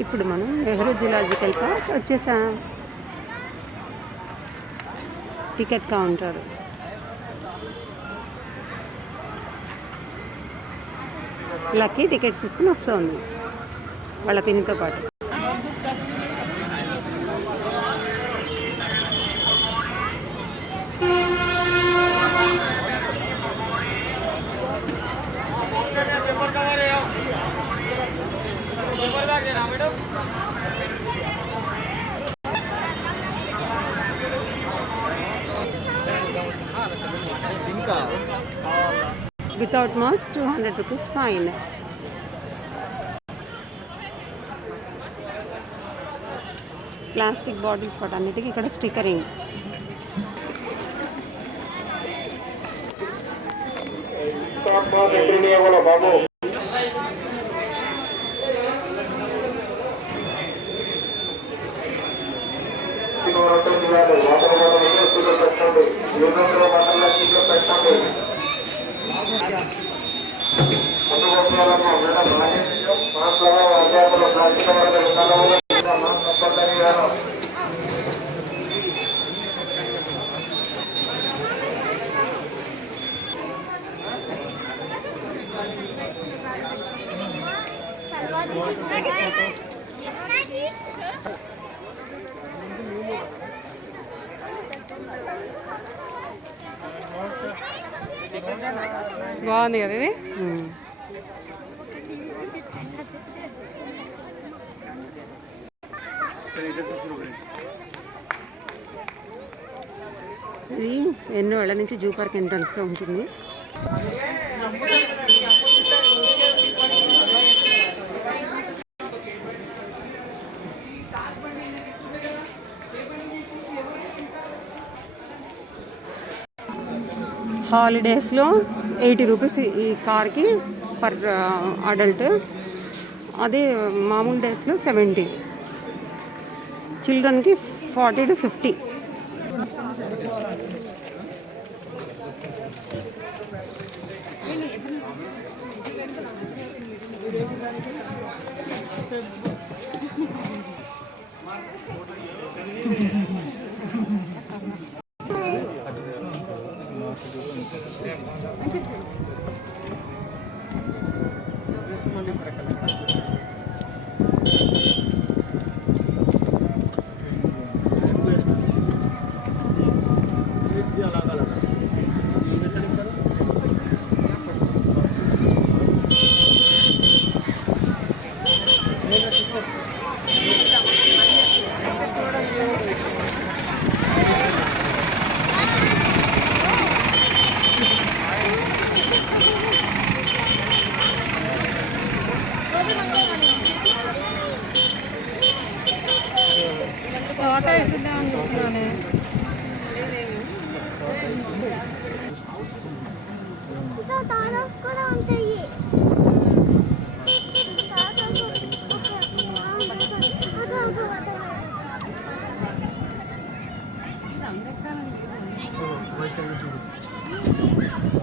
ఇప్పుడు మనం Nehru zoological park వచ్చేసాం. Ticket counter. లక్కీ టికెట్స్ తీసుకుని వస్తుంది వాళ్ళ పిన్నితో పాటు. Without mask, 200 rupees fine. Plastic bottles వాటన్నిటికీ ఇక్కడ స్టిక్కరింగ్. బాగుంది కదా ఇది. ఇది ఎన్నో ఏళ్ల నుంచి జూ పార్క్ ఎంట్రన్స్లో ఉంటుంది. హాలిడేస్లో 80 రూపీస్ ఈ కార్కి పర్ అడల్ట్. అదే మామూలు డేస్లో 70. చిల్డ్రన్కి 40 to 50.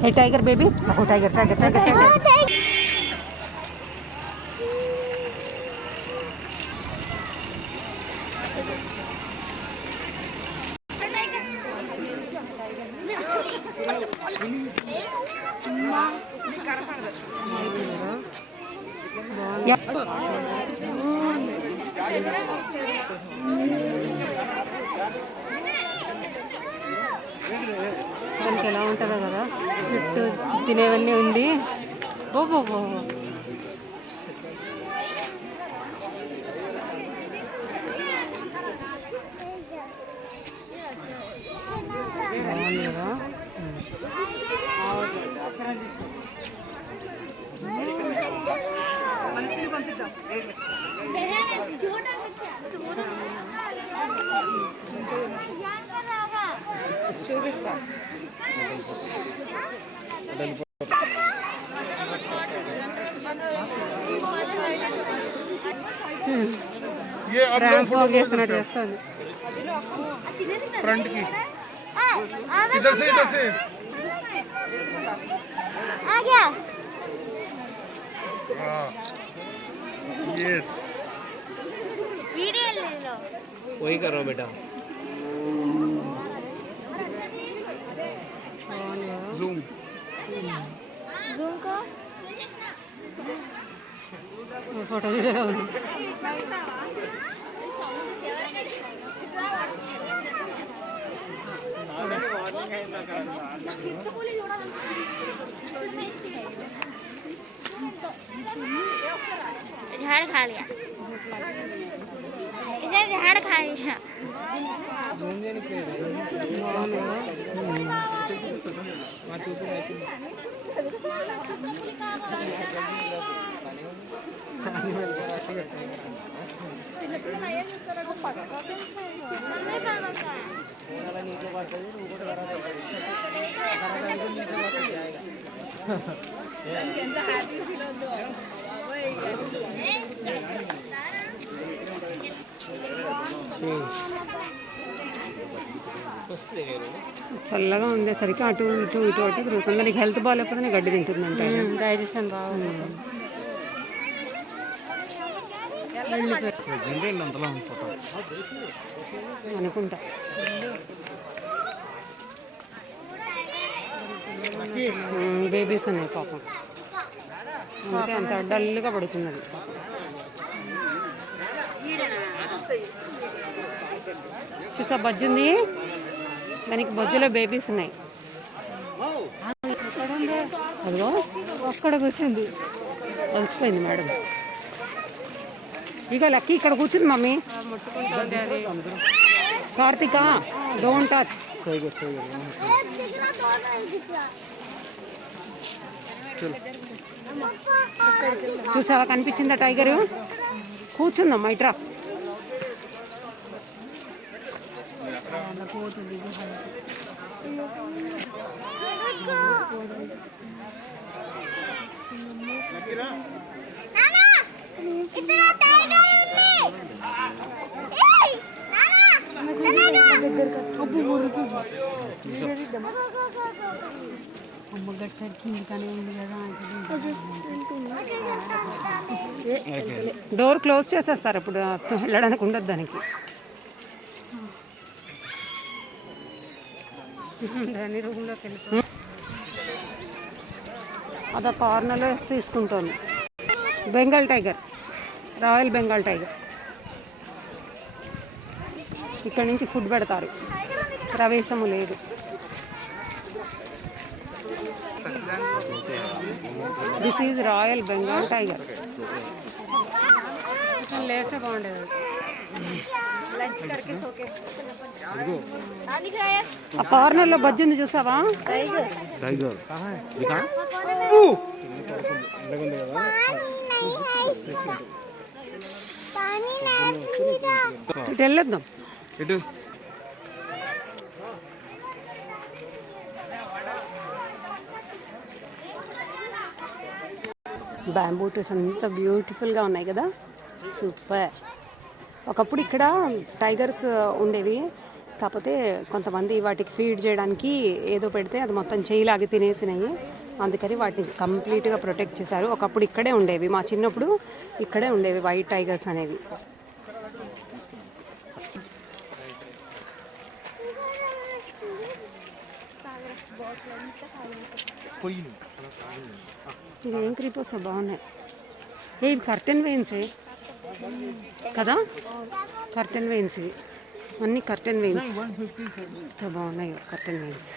Hey tiger baby, oh tiger. దానికి ఎలా ఉంటుందో కదా, చుట్టూ తినేవన్నీ ఉంది. బాగుంది కదా. చూపిస్తా. ర్యాంప్ వాక్ చేస్తున్నట్టు చేస్తుంది. फ्रंट की इधर से आ गया. यस वही करो बेटा। జూమ్ జూమ్ కో ఫోటో వీడియో ఉంది. झाड़ खा लिया इसे झाड़ खा लिया చల్లగా ఉండేసరికి అటు ఇటు ఇటు అటు తిరుగుతుంది. నీకు హెల్త్ బాగాలేకపోతే గడ్డి తింటుందంట. డైజెషన్ బాగుంది అనుకుంటా. బేబీస్ ఉన్నాయి పాపం, అంటే అంత డల్గా పడుతున్నది. చూసా బజ్జుంది, దానికి బొజ్జులో బేబీస్ ఉన్నాయి. అదిగో అక్కడ కూర్చుంది, కలిసిపోయింది మేడం. ఇక లక్కీ ఇక్కడ కూర్చుంది మమ్మీ. Karthika don't touch. చూసావా కనిపించిందా టైగరు? కూర్చుందమ్మా ఇట్రా. డోర్ క్లోజ్ చేసేస్తారు ఇప్పుడు, వెళ్ళడానికి ఉండదు దానికి. దాని రూమ్లోకి వెళ్ళి అదో కార్నర్లో తీసుకుంటుంది. Bengal tiger, royal Bengal tiger. ఇక్కడ నుంచి ఫుడ్ పెడతారు, ప్రవేశము లేదు. This is royal Bengal tiger. లేసే బాగుండేది. ఆ కార్నర్లో బజ్జి ఉంది చూసావా? ఇటు వెళ్ళొద్దాం. బ్యాంబూ ట్రీస్ అంత బ్యూటిఫుల్గా ఉన్నాయి కదా, సూపర్. ఒకప్పుడు ఇక్కడ టైగర్స్ ఉండేవి, కాకపోతే కొంతమంది వాటికి ఫీడ్ చేయడానికి ఏదో పెడితే అది మొత్తం చేయిలాగి తినేసినాయి. అందుకని వాటిని కంప్లీట్గా ప్రొటెక్ట్ చేశారు. ఒకప్పుడు ఇక్కడే ఉండేవి, మా చిన్నప్పుడు ఇక్కడే ఉండేవి వైట్ టైగర్స్ అనేవి. ఇవేం క్రీపర్స్ బాగున్నాయి. ఇవి కర్టెన్ వెయిన్సే కదా, కర్టెన్ వెయిన్స్ ఇవి అన్నీ, కర్టెన్ వెయిన్స్. ఎంత బాగున్నాయి కర్టెన్ వెయిన్స్.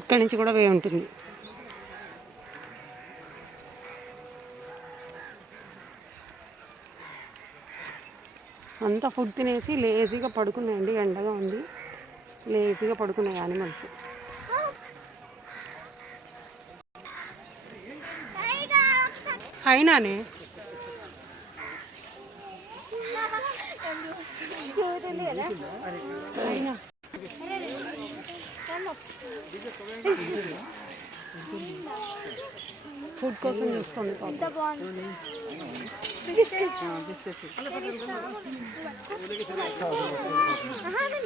ఇక్కడ నుంచి కూడా వే ఉంటుంది. అంతా ఫుడ్ తినేసి లేజీగా పడుకున్నాయండి. ఎండగా ఉంది, లేజీగా పడుకున్నాయి యానిమల్స్. అయినానే ఫుడ్ కోసం చూస్తుంది. బిస్కెట్స్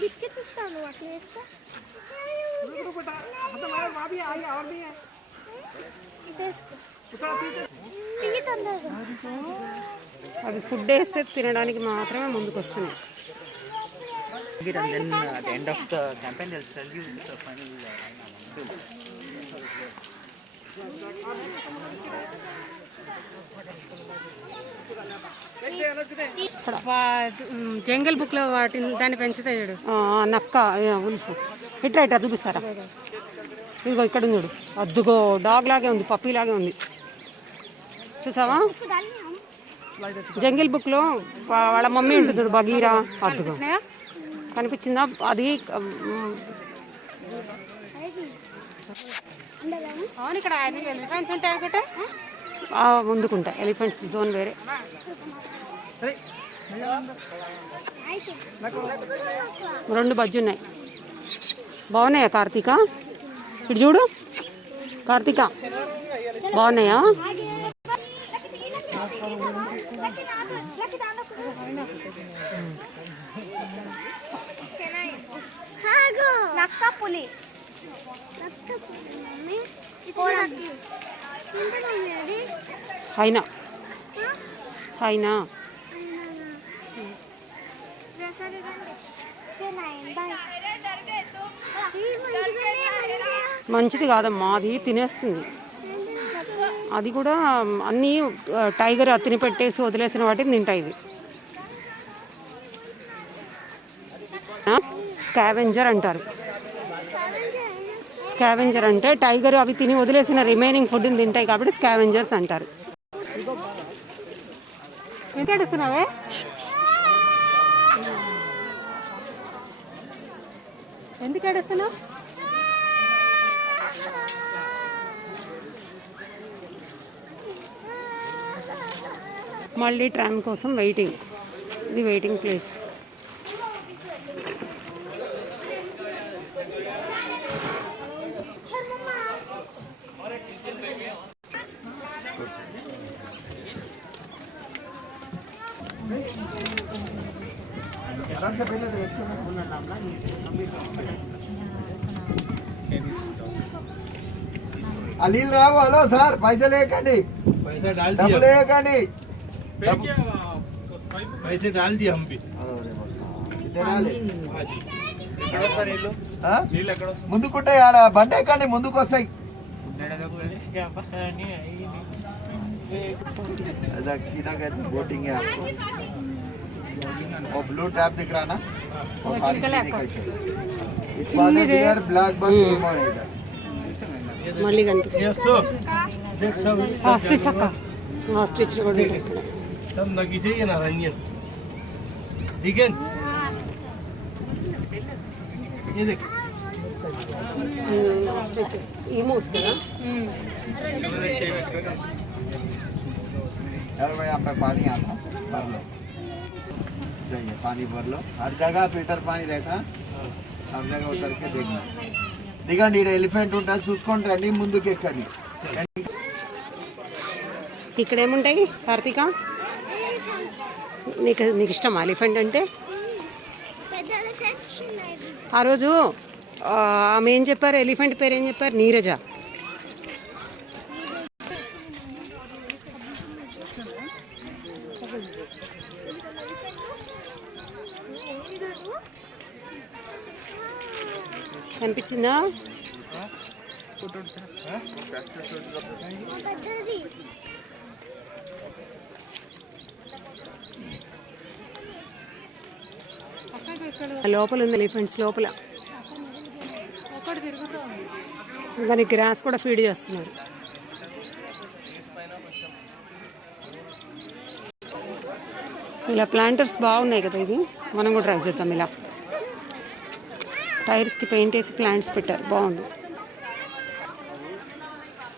బిస్కెట్స్ ఇస్తాను అట్లా వేస్తా అవి ఫుడ్ వేస్తే తినడానికి మాత్రమే ముందుకు వస్తున్నాయి. And then at the end of the campaign, they'll tell you the final bill. జంగల్ బుక్లో వాటిని దాన్ని పెంచుతాయి చూడు. నక్క ఉల్ఫ్ ఇట్లా ఇట్లా చూపిస్తారా? ఇదిగో ఇక్కడ ఉంది చూడు, అద్దుగో డాగ్ లాగే ఉంది, పప్పీ లాగే ఉంది, చూసావా? జంగిల్ బుక్లో వాళ్ళ మమ్మీ ఉంటుంది చూడు, బగీరా, అద్దుగో కనిపించిందా? అది అవును, ఇక్కడ ఎలిఫెంట్స్ ఉంటాయి ఒకటే ముందుకుంటాయి. ఎలిఫెంట్స్ జోన్ వేరే. రెండు బజ్జు ఉన్నాయి, బాగున్నాయా కార్తీక? ఇటు చూడు కార్తీక, బాగున్నాయా? పులి హైనా హైనా మంచిది కాదమ్మా, అది తినేస్తుంది. అది కూడా అన్నీ టైగర్ తిని పెట్టేసి వదిలేసిన వాటిని తింటాయి ఇవి. స్కావెంజర్ అంటారు. స్కావెంజర్ అంటే టైగర్ అవి తిని వదిలేసిన రిమైనింగ్ ఫుడ్ని తింటాయి కాబట్టి స్కావెంజర్స్ అంటారు. ఎంత ఏడుస్తున్నావే? ఎందుకు ఏడుస్తున్నావు? మళ్ళీ ట్రైన్ కోసం వెయిటింగ్. ఇది వెయిటింగ్ ప్లేస్. అలీల్ రావు. హలో సార్, పైసలు వేయకండి, డబ్బులు వేయకండి. पैसे डाल दिए हम भी. ముందుకుంటాయి, ఆడ బండి ఎక్కండి, ముందుకు వస్తాయి. सीधा कहते बोटिंग है आपको. और ब्लू टैप दिख रहा ना, वो खाली इस वाले इधर ब्लैक बग रिमो है इधर. మళ్ళీ కనిపిస్తుంది ఆస్ట్రిచ్ అక్క, ఆస్ట్రిచ్ కూడా ఉంది ఇక్కడ. सब नगीचे ये नारंगियन दिखेन ये देख ఆస్ట్రిచ్ ఈమోస్ కదా. यार भाई यहाँ पे पानी आता भर लो, जाइए पानी भर लो. हर जगह फिल्टर पानी रहता, हर जगह उतर के देखना. దిగండి, ఇక్కడ ఎలిఫెంట్ ఉంటుంది, చూసుకొని రండి, ముందుకు ఎక్కండి. ఇక్కడ ఏముంటాయి కార్తీక? నీకు ఇష్టమా ఎలిఫెంట్ అంటే? ఆ రోజు ఆమె ఏం చెప్పారు, ఎలిఫెంట్ పేరు ఏం చెప్పారు? నీరజ. కనిపించిందా? లోపల ఉంది ఎలిఫెంట్స్ లోపల. దానికి గ్రాస్ కూడా ఫీడ్ చేస్తున్నారు. ఇలా ప్లాంటర్స్ బాగున్నాయి కదా, ఇది మనం కూడా ట్రై చేద్దాం. ఇలా టైర్స్కి పెయింట్ వేసి ప్లాంట్స్ పెట్టారు, బాగుంది.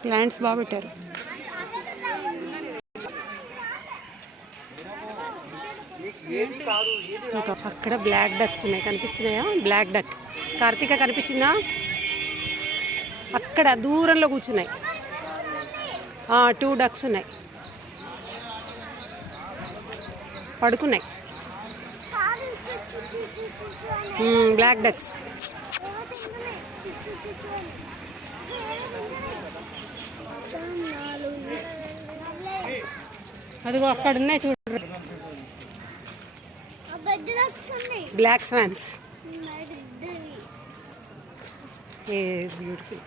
ప్లాంట్స్ బాగా పెట్టారు. ఇంకా అక్కడ బ్లాక్ డక్స్ ఉన్నాయి, కనిపిస్తున్నాయా? Black duck. కార్తీక కనిపించిందా? అక్కడ దూరంలో కూర్చున్నాయి. 2 డక్స్ ఉన్నాయి. పడుకున్నాయి. చాలు అని బ్లాక్ డక్స్. ఏవో తింటున్నాయి అదిగో అక్కడ ఉన్నాయి చూడు. పెద్ద రక్స్ ఉన్నాయి బ్లాక్ స్వాన్స్. పెద్దవి ఏ బ్యూటిఫుల్.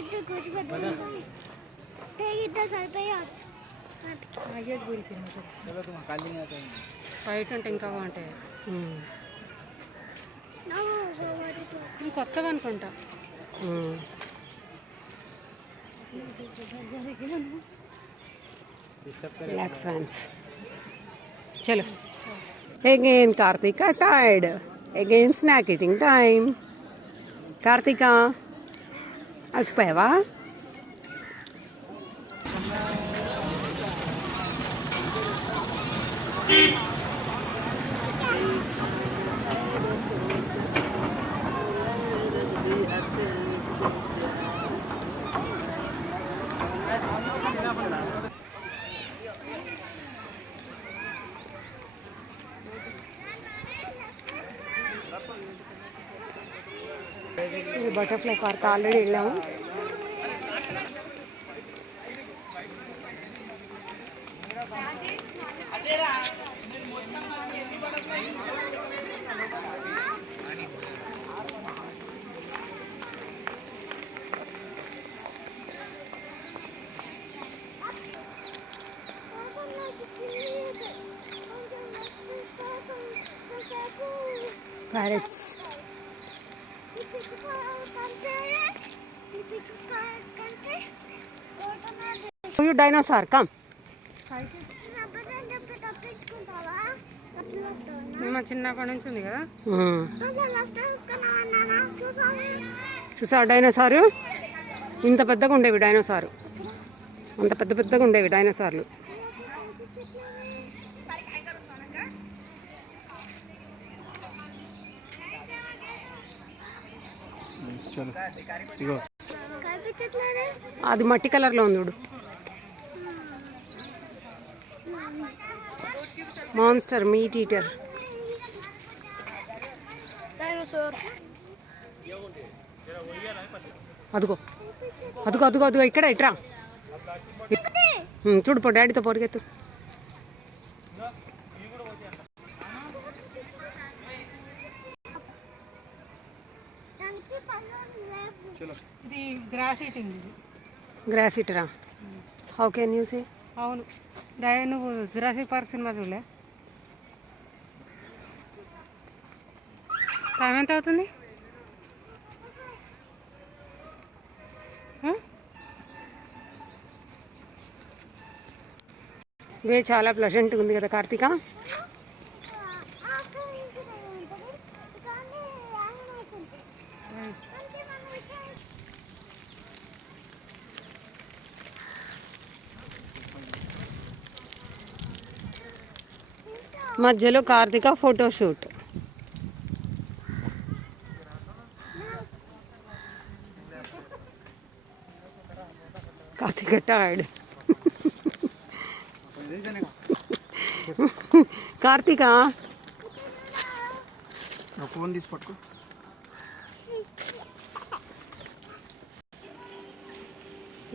ఇద్దరు కూర్చోబెట్టుకుంటాం ఇద్దరు సరిపోయారు వైట్ అంటే ఇంకా బాగుంటాయి. ఇవి కొత్తవి అనుకుంటా. Black swans. Chalo. Again, Karthika tired. Again, snack eating time. Karthika, అలసిపోయావా? ఇది బటర్ఫ్లై పార్క్ ఆల్రెడీ వెళ్ళాము. ప్యారెట్స్. You dinosaur, come. మా చిన్నప్పటి నుంచి ఉంది కదా. చూసా డైనోసారు? ఇంత పెద్దగా ఉండేవి డైనోసారు. అంత పెద్ద పెద్దగా ఉండేవి డైనోసార్లు. అది మట్టి కలర్లో ఉంది చూడు. Monster meet eater. అదుగో అదుగో అదుగో అదుగో ఇక్కడ ఇట్రా. చూడు పో డాడీతో పొరిగెత్తు. ఇది గ్రాస్ ఈటింగ్. గ్రాస్ ఈటరా? How can you say? అవును. నువ్వు జురాసిక్ పార్క్ సినిమా చూడలే? టైం ఎంత అవుతుంది? వే చాలా ప్లెజెంట్గా ఉంది కదా కార్తీక. మధ్యలో Karthika photoshoot. Karthika tired. Karthika phone తీసి పట్టుకో.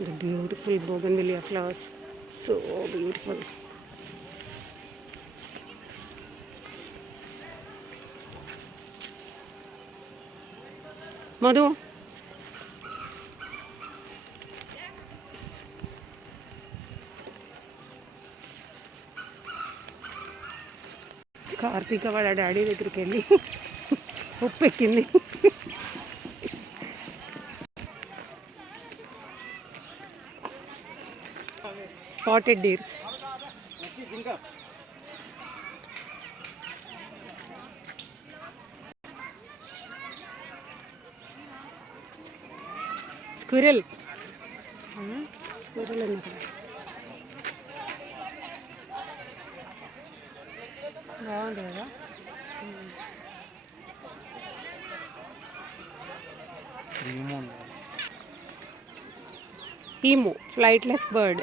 The beautiful bougainvillea flowers, so beautiful. Madhu Karthika వాళ్ళ డాడీ దగ్గరికి వెళ్ళి ఉప్పు ఎక్కింది. Spotted deers. స్క్విరల్. స్క్విరల్ అన్నది బాగుంది కదా. ఈమో ఫ్లైట్లెస్ బర్డ్.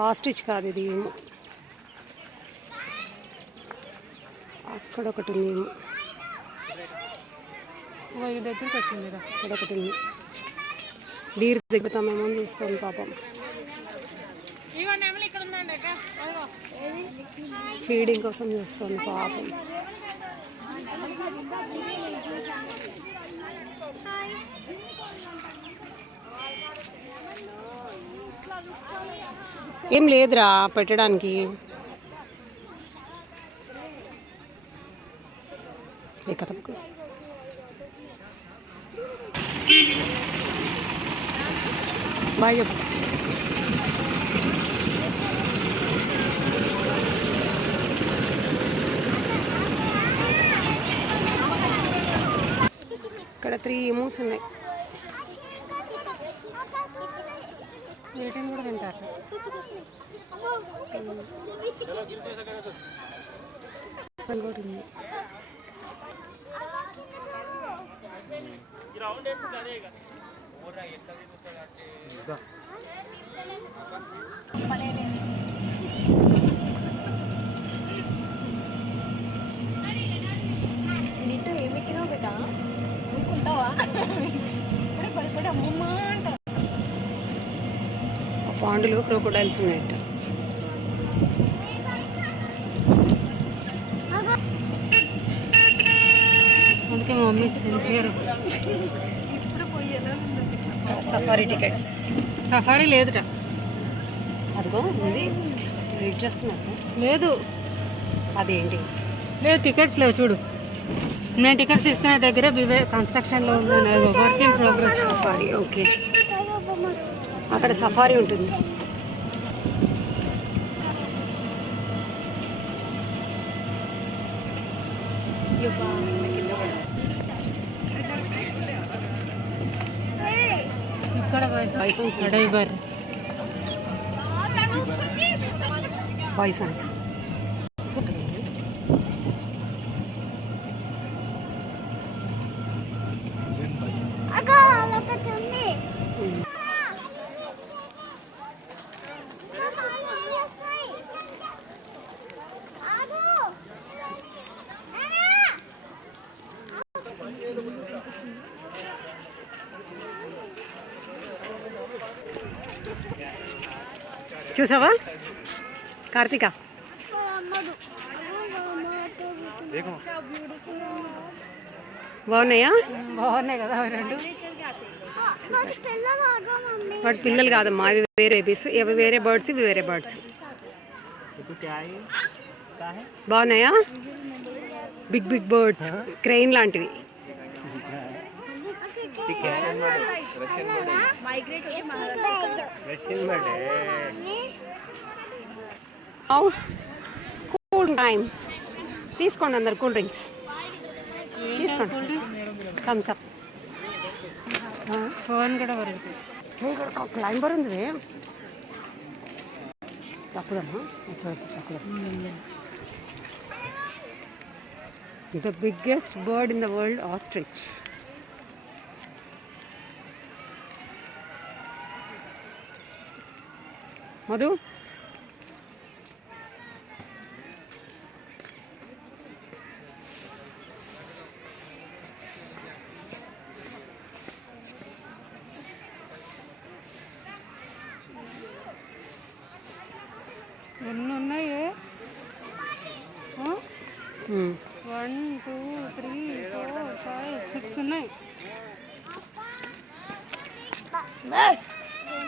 ఆస్ట్రిచ్ కాదు ఇది, అక్కడ ఒకటి ఉంది, ఓ ఇది దగ్గరికి వచ్చింది కదా. అక్కడ ఒకటి ఉంది. డీర్ దిగుతామేమో అని చూస్తుంది పాపం. ఫీడింగ్ కోసం చూస్తుంది పాపం. ఏం లేదురా పెట్టడానికి. ఏ కథకు బాయ్ చెప్పు. ఇక్కడ 3 ఎమోస్ ఉన్నాయి. వీటిని కూడా తింటారు. ఇంకోటి ఉంది. ఆ పాండులో క్రోకోడైల్స్ ఉన్నాయట. అందుకే మా mummy sincere. Safari tickets. Safari లేదుట. అదిగో ఉంది, రీడ్ చేస్తున్నారు. లేదు అదేంటి? లేదు టికెట్స్ లేవు చూడు. నేను టికెట్స్ తీసుకునే దగ్గర కన్స్ట్రక్షన్లో ఉంది, work in progress. Safari, okay. అక్కడ సఫారీ ఉంటుంది. ఇక్కడ బైసన్స్, డైవర్ బైసన్స్. అగో ఒకటి ఉంది. చూసావా కార్తీక? బాగున్నాయా? బాగున్నాయి కదా అవి రెండు. వాటి పిల్లలు కాదమ్మా, అవి వేరే బేబీస్. ఇవి వేరే బర్డ్స్, ఇవి వేరే బర్డ్స్. బాగున్నాయా? బిగ్ బిగ్ బర్డ్స్, క్రెయిన్ లాంటివి. కూల్ టైం తీసుకోండి అందరు, కూల్ డ్రింక్స్ తీసుకోండి. Thumbs up. ఫోన్ కూడా వరకు క్లైంబర్ ఉంది తప్పుదమ్మా. The biggest bird in the world, ostrich. Madhu ఎన్ని ఉన్నాయి? 1 2 3 4 5 6 ఉన్నాయి.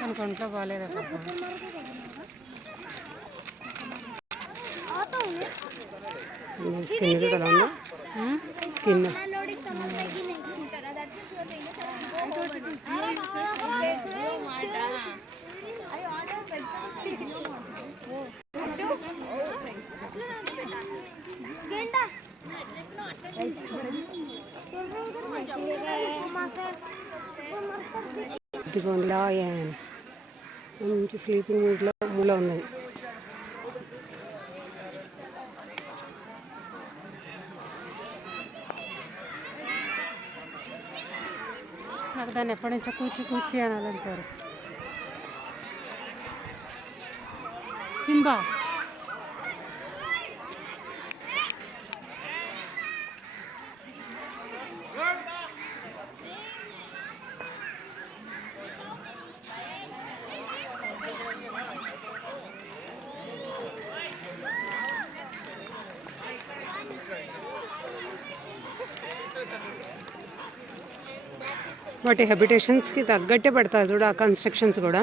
మనకు ఒంట్లో బాగాలేదు. స్కిన్ కదా ఉందా? స్కిన్ ఇదిగోండి మంచి స్లీపింగ్ మూడ్లో ఉన్నది. నాకు దాన్ని ఎప్పటి నుంచో కూర్చి కూర్చి అనాలంటారు. జింబా వాటి హ్యాబిటేషన్స్కి తగ్గట్టే పడతారు చూడు ఆ కన్స్ట్రక్షన్స్ కూడా.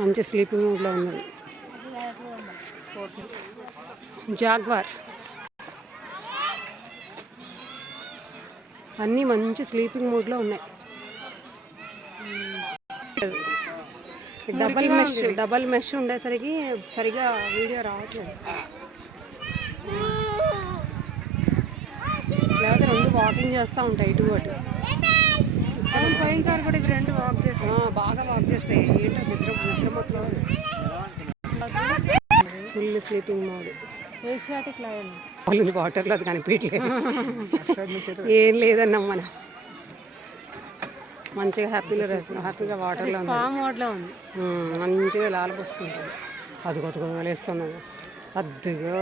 మంచి స్లీపింగ్ మూడ్లో ఉన్నది. జాగ్వార్ అన్నీ మంచి స్లీపింగ్ మూడ్లో ఉన్నాయి. డబల్ మెష్ ఉండేసరికి సరిగా వీడియో రావట్లేదు. లేకపోతే రెండు వాకింగ్ చేస్తూ ఉంటాయి ఇటు అటు. పోయినసారి కూడా ఇవి రెండు వాక్ చేస్తాం. బాగా వాక్ చేస్తాయి. ఏంటో నిద్రమొత్తులో full sleeping mode. Asiatic lion వాళ్ళు వాటర్లో అది కనిపించలేదు. ఏం లేదన్నాం మనం. మంచిగా హ్యాపీగా వాటర్లో ఉంది. ఫామ్ మోడ్లో ఉంది. మంచిగా లాలపోసుకుంటుంది. అది కొత్తగా వదిలేస్తుంది. అద్దుగా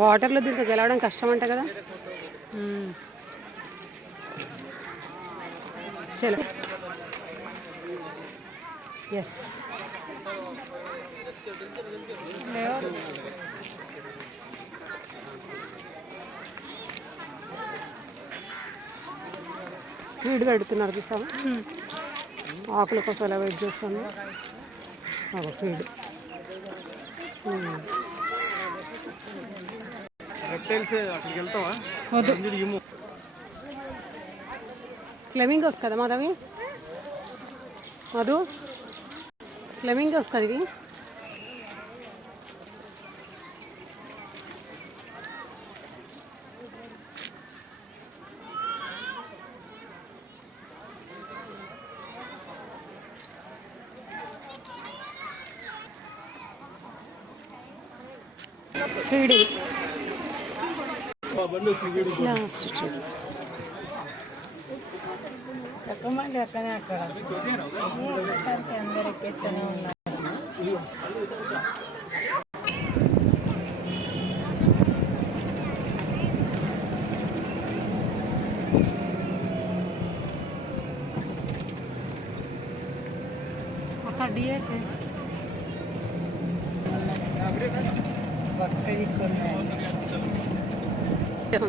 వాటర్లో దీంతో గెలవడం కష్టం అంట కదా. చలో ఎస్ ఫీడ్ పెడుతున్నారు చూసాము. ఆకుల కోసం ఎలా వెయిట్ చేస్తాను. ఫీడ్ ఫ్లెమింగోస్ కదా మాధవి. మధు ఫ్లెమింగోస్ కదా ఇవి. Feeding last trip. అక్కడ డిఎస్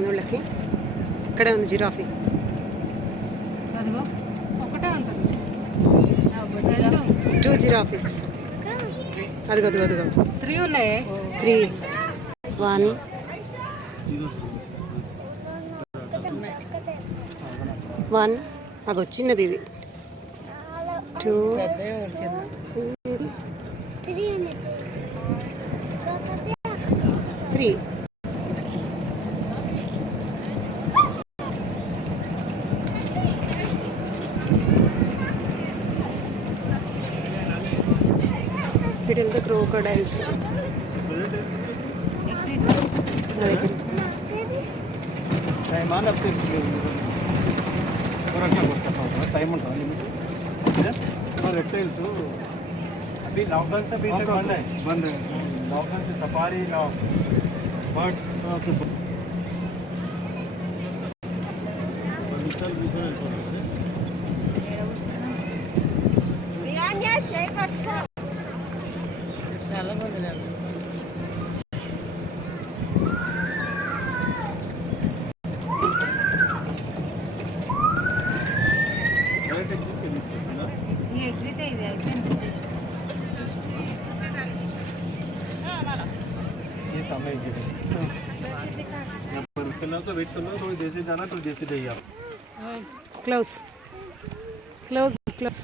వాళ్ళకి ఇక్కడే ఉంది జిరాఫీ. అదిగో ఒకటే ఉంటుంది. 2 జిరాఫీస్. అదిగో 3 ఉన్నాయి. 3 1 1 అగో చిన్నది ఇది. 2 3 Veettil the crocodiles. Time reptiles अभी लॉकडाउन से अभी तक बंद है लॉकडाउन से सफारी बर्ड्स ఈ ఎగ్జిట్ ఇది అయిపోయింది. ये सामने तो वेट करना थोड़ी देर से जाना तो जैसे जाइए आप క్లోజ్ క్లోజ్ క్లోజ్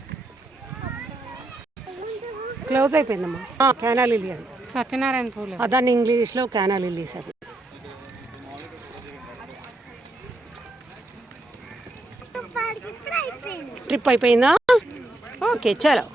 క్లోజ్ అయిపోయిందమ్మా. క్యానా లిల్లీ అది. సత్యనారాయణ పూలు. దాన్ని ఇంగ్లీష్లో క్యానా లిల్లీస్ అది. ట్రిప్ అయిపోయిందా? ఓకే చలో